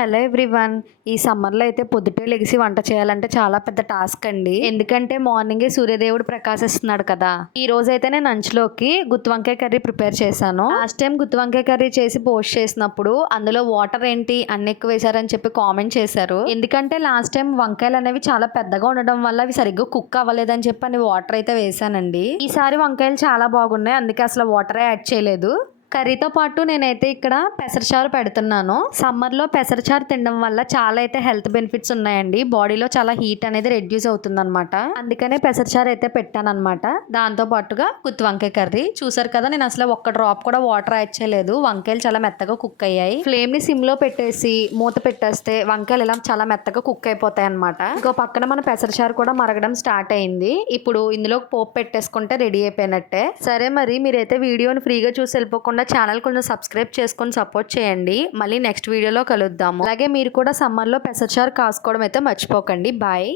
Hello everyone. ఈ సమ్మర్లో అయితే పొద్దుటే లెగిసి వంట చేయాలంటే చాలా పెద్ద టాస్క్ అండి. ఎందుకంటే మార్నింగే సూర్యదేవుడు ప్రకాశిస్తున్నాడు కదా. ఈ రోజు అయితే నేను లంచ్లోకి గుత్తి వంకాయ కర్రీ ప్రిపేర్ చేశాను. లాస్ట్ టైం గుత్తి వంకాయ కర్రీ చేసి పోస్ట్ చేసినప్పుడు అందులో వాటర్ ఏంటి అన్ని ఎక్కువ వేశారని చెప్పి కామెంట్ చేశారు. ఎందుకంటే లాస్ట్ టైం వంకాయలు అనేవి చాలా పెద్దగా ఉండడం వల్ల అవి సరిగ్గా కుక్ అవ్వలేదని చెప్పి అని వాటర్ అయితే వేసానండి. ఈసారి వంకాయలు చాలా బాగున్నాయి, అందుకే అసలు వాటరే యాడ్ చేయలేదు. కర్రీతో పాటు నేనైతే ఇక్కడ పెసరచారు పెడుతున్నాను. సమ్మర్లో పెసరచారు తినడం వల్ల చాలా అయితే హెల్త్ బెనిఫిట్స్ ఉన్నాయండి. బాడీలో చాలా హీట్ అనేది రెడ్యూస్ అవుతుంది అనమాట. అందుకనే పెసరచారు అయితే పెట్టాను అనమాట. దాంతో పాటుగా గుత్తి వంకాయ కర్రీ చూసారు కదా. నేను అసలు ఒక్క డ్రాప్ కూడా వాటర్ యాడ్ చేయలేదు. వంకాయలు చాలా మెత్తగా కుక్ అయ్యాయి. ఫ్లేమ్ ని సిమ్ లో పెట్టేసి మూత పెట్టేస్తే వంకాయలు ఇలా చాలా మెత్తగా కుక్ అయిపోతాయి అనమాట. ఇంకో పక్కన మన పెసరచారు కూడా మరగడం స్టార్ట్ అయింది. ఇప్పుడు ఇందులో పోపు పెట్టేసుకుంటే రెడీ అయిపోయినట్టే. సరే మరి మీరైతే వీడియోని ఫ్రీగా చూసి వెళ్ళిపోకుండా ఛానల్ కొంచెం సబ్స్క్రైబ్ చేసుకొని సపోర్ట్ చేయండి. మళ్ళీ నెక్స్ట్ వీడియోలో కలుద్దాము. అలాగే మీరు కూడా సమ్మర్లో పెసరచారు కాసుకోవడం అయితే మర్చిపోకండి. బాయ్.